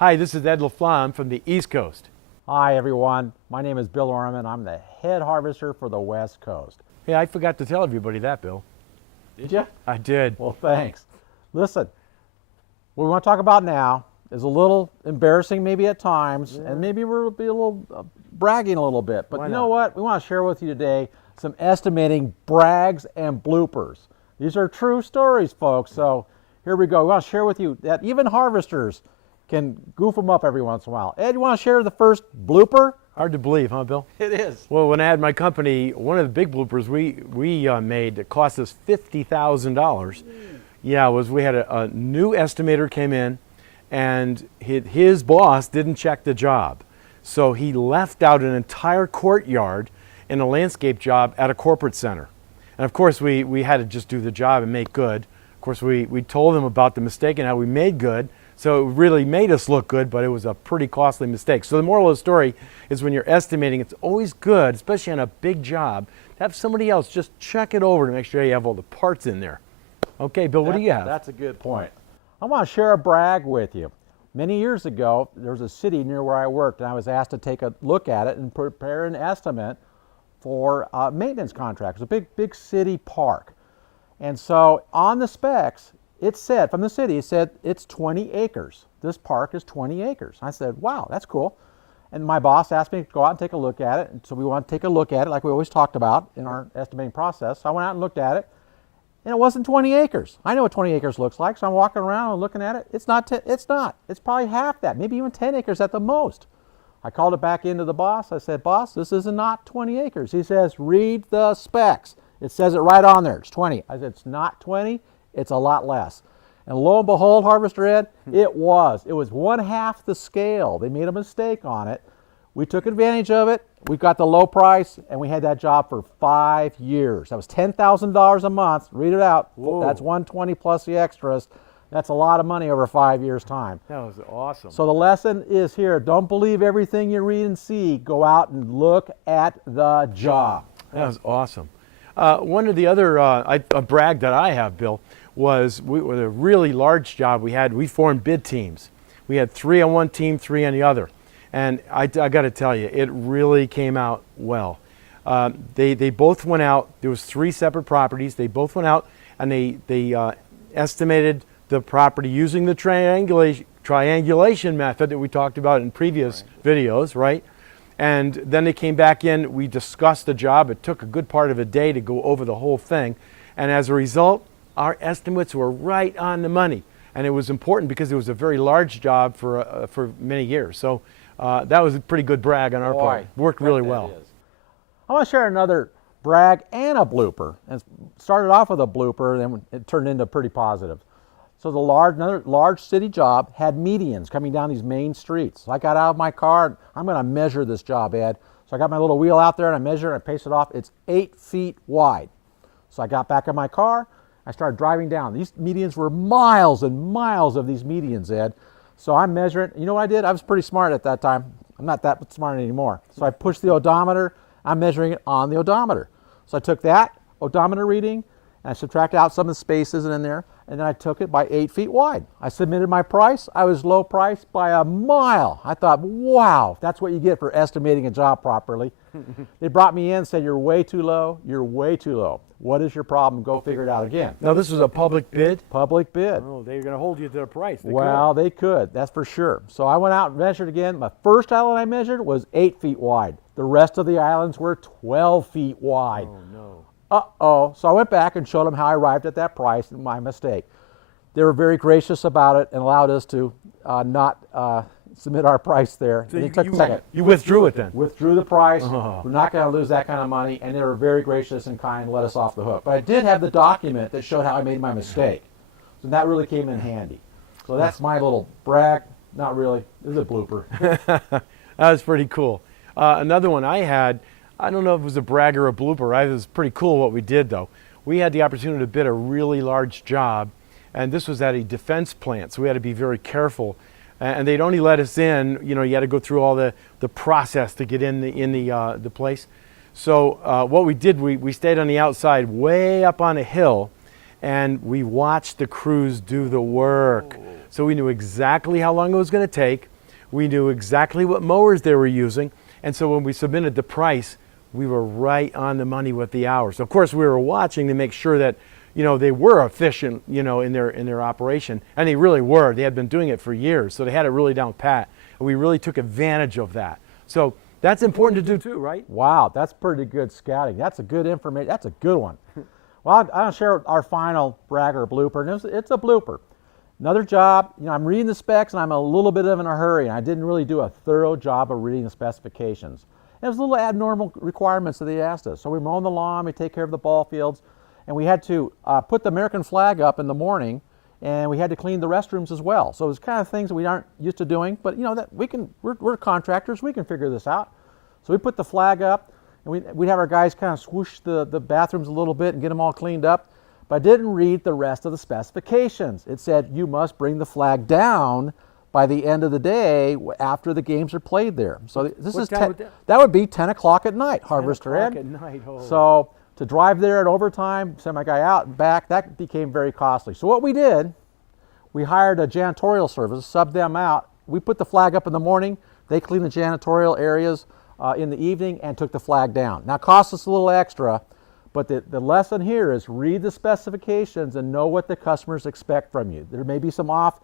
Hi, this is Ed LaFlamme from the East Coast. Hi everyone, my name is Bill Orman. I'm the head harvester for the West Coast. Hey, I forgot to tell everybody that, Bill. Did you? I did. Well, thanks. Listen, what we want to talk about now is a little embarrassing maybe at times, and maybe we'll be a little bragging a little bit. But Why you know not? what? We want to share with you today some estimating brags and bloopers. These are true stories, folks. So here we go. We want to share with you that even harvesters can goof them up every once in a while. Ed, you want to share the first blooper? Hard to believe, huh, Bill? It is. Well, when I had my company, one of the big bloopers we made that cost us $50,000. Yeah, was we had a new estimator came in, and his boss didn't check the job, so he left out an entire courtyard in a landscape job at a corporate center. And of course, we had to just do the job and make good. Of course, we told him about the mistake and how we made good. So it really made us look good, but it was a pretty costly mistake. So the moral of the story is when you're estimating, it's always good, especially on a big job, to have somebody else just check it over to make sure you have all the parts in there. Okay, Bill, what do you have? That's a good point. I want to share a brag with you. Many years ago, there was a city near where I worked, and I was asked to take a look at it and prepare an estimate for a maintenance contract. It was a big city park. And so on the specs, it said, from the city, it said it's 20 acres. This park is 20 acres. I said, wow, that's cool. And my boss asked me to go out and take a look at it. And so we want to take a look at it like we always talked about in our estimating process. So I went out and looked at it, and it wasn't 20 acres. I know what 20 acres looks like, so I'm walking around and looking at it. It's not. It's probably half that, maybe even 10 acres at the most. I called it back into the boss. I said, boss, this is not 20 acres. He says, read the specs. It says it right on there. It's 20. I said, it's not 20. It's a lot less. And lo and behold, Harvester Ed, it was. It was 1/2 the scale. They made a mistake on it. We took advantage of it. We got the low price, and we had that job for 5 years. That was $10,000 a month. Read it out. Whoa. That's 120 plus the extras. That's a lot of money over 5 years' time. That was awesome. So the lesson is here. Don't believe everything you read and see. Go out and look at the job. That was awesome. One of the other a brag that I have, Bill, was with a really large job we had. We formed bid teams. We had 3 on one team, 3 on the other. And I got to tell you, it really came out well. They both went out. There was 3 separate properties. They both went out and they estimated the property using the triangulation method that we talked about in previous videos, right? And then they came back in. We discussed the job. It took a good part of a day to go over the whole thing. And as a result, our estimates were right on the money. And it was important because it was a very large job for many years. So that was a pretty good brag on our part. Worked really well. I want to share another brag and a blooper. And it started off with a blooper, then it turned into pretty positive. So another large city job had medians coming down these main streets. So I got out of my car, and I'm going to measure this job, Ed. So I got my little wheel out there, and I measure it, and I pace it off. It's 8 feet wide. So I got back in my car, I started driving down. These medians were miles and miles of these medians, Ed. So I'm measuring. You know what I did? I was pretty smart at that time. I'm not that smart anymore. So I pushed the odometer. I'm measuring it on the odometer. So I took that odometer reading, and I subtracted out some of the spaces in there, and then I took it by 8 feet wide. I submitted my price. I was low priced by a mile. I thought, wow, that's what you get for estimating a job properly. They brought me in and said, you're way too low. You're way too low. What is your problem? Go figure it out again. Now, this was a public bid? Public bid. Oh, they're going to hold you to the price. They could. That's for sure. So I went out and measured again. My first island I measured was 8 feet wide. The rest of the islands were 12 feet wide. Oh, no. Uh-oh. So I went back and showed them how I arrived at that price and my mistake. They were very gracious about it and allowed us to not submit our price there. So it took a second. You withdrew it then? Withdrew the price. Oh. We're not going to lose that kind of money. And they were very gracious and kind and let us off the hook. But I did have the document that showed how I made my mistake. So that really came in handy. So that's my little brag. Not really. It was a blooper. That was pretty cool. Another one I had, I don't know if it was a brag or a blooper. It was pretty cool what we did, though. We had the opportunity to bid a really large job, and this was at a defense plant, so we had to be very careful. And they'd only let us in, you know, you had to go through all the process to get in the place. So what we did, we stayed on the outside way up on a hill, and we watched the crews do the work. So we knew exactly how long it was going to take. We knew exactly what mowers they were using. And so when we submitted the price, we were right on the money with the hours. Of course, we were watching to make sure that, you know, they were efficient, you know, in their operation. And they really were. They had been doing it for years, so they had it really down pat. And we really took advantage of that. So that's important to do too, right? Wow, that's pretty good scouting. That's a good information. That's a good one. Well, I'll share our final brag or blooper, and it's a blooper. Another job, you know, I'm reading the specs and I'm a little bit in a hurry, and I didn't really do a thorough job of reading the specifications. And it was a little abnormal requirements that they asked us. So we mow the lawn, we take care of the ball fields, and we had to put the American flag up in the morning, and we had to clean the restrooms as well. So it was kind of things that we aren't used to doing, but you know, that we're contractors, we can figure this out. So we put the flag up, and we'd have our guys kind of swoosh the bathrooms a little bit and get them all cleaned up. But I didn't read the rest of the specifications. It said you must bring the flag down by the end of the day after the games are played there. So this is that would be 10 o'clock at night, Harvester Ed. 10 o'clock at night. Oh. So to drive there at overtime, send my guy out and back, that became very costly. So what we did, we hired a janitorial service, subbed them out. We put the flag up in the morning. They cleaned the janitorial areas in the evening and took the flag down. Now it cost us a little extra, but the lesson here is read the specifications and know what the customers expect from you. There may be some off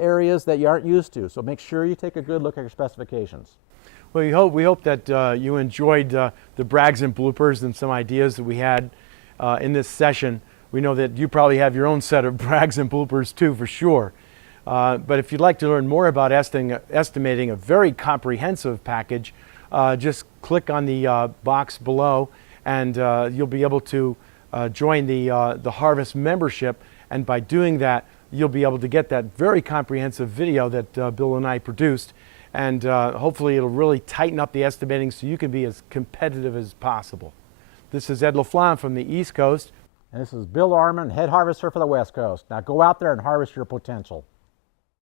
areas that you aren't used to, so make sure you take a good look at your specifications. Well, we hope that you enjoyed the brags and bloopers and some ideas that we had in this session. We know that you probably have your own set of brags and bloopers too, for sure. But if you'd like to learn more about estimating a very comprehensive package, just click on the box below, and you'll be able to join the Harvest membership. And by doing that, you'll be able to get that very comprehensive video that Bill and I produced. And hopefully it'll really tighten up the estimating so you can be as competitive as possible. This is Ed LaFlamme from the East Coast. And this is Bill Arman, head harvester for the West Coast. Now go out there and harvest your potential.